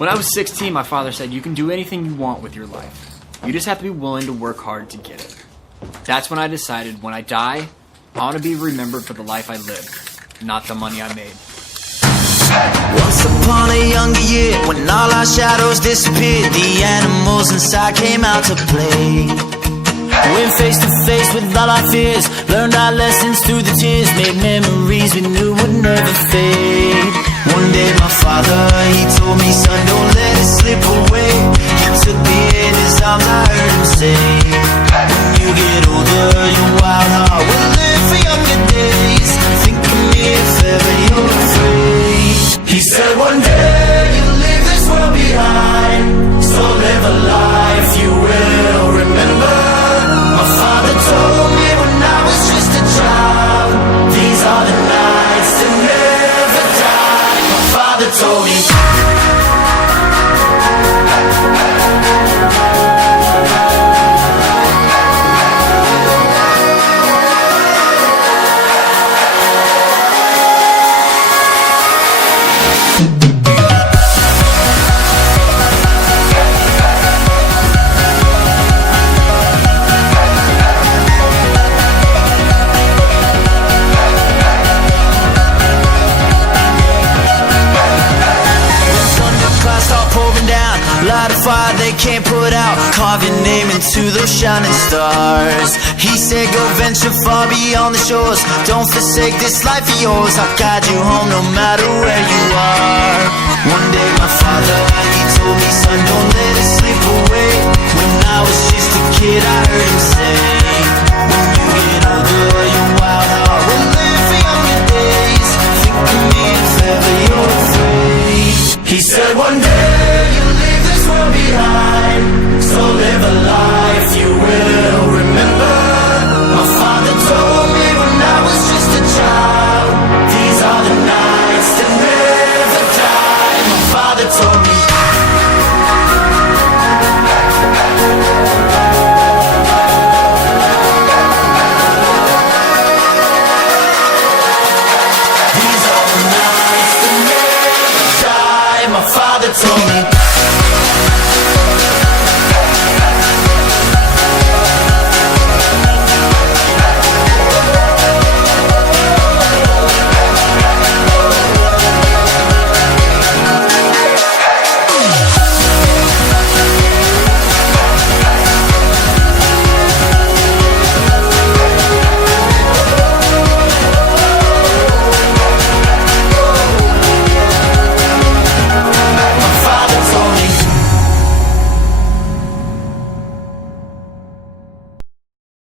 When I was 16, my father said, you can do anything you want with your life. You just have to be willing to work hard to get it. That's when I decided, when I die, I want to be remembered for the life I lived, not the money I made. Once upon a younger year, when all our shadows disappeared, the animals inside came out to play. Went face to face with all our fears, learned our lessons through the tears, made memories we knew would never fade. One day my father, he told me, son, don't let it slip away. He took me in his arms, I heard him say, when you get older, your wild heart will live for younger days. Think of me if ever you're afraid. He said one day you'll leave this world behind, so live a life you will remember. My father told me when I was just a child, these are the nights that never die. My father told me. Light a fire they can't put out, carve your name into those shining stars. He said go venture far beyond the shores, don't forsake this life of yours. I'll guide you home no matter where you are. One day my father, he told me, son, don't let it slip away. When I was just a kid I heard him say, when you get older your wild heart will live for younger days. Think of me if ever you're afraid. He said one day you'll leave this world behind, so live a life you will remember. My father told me when I was just a child, these are the nights that never die. My father told me. These are the nights that never die. My father told me.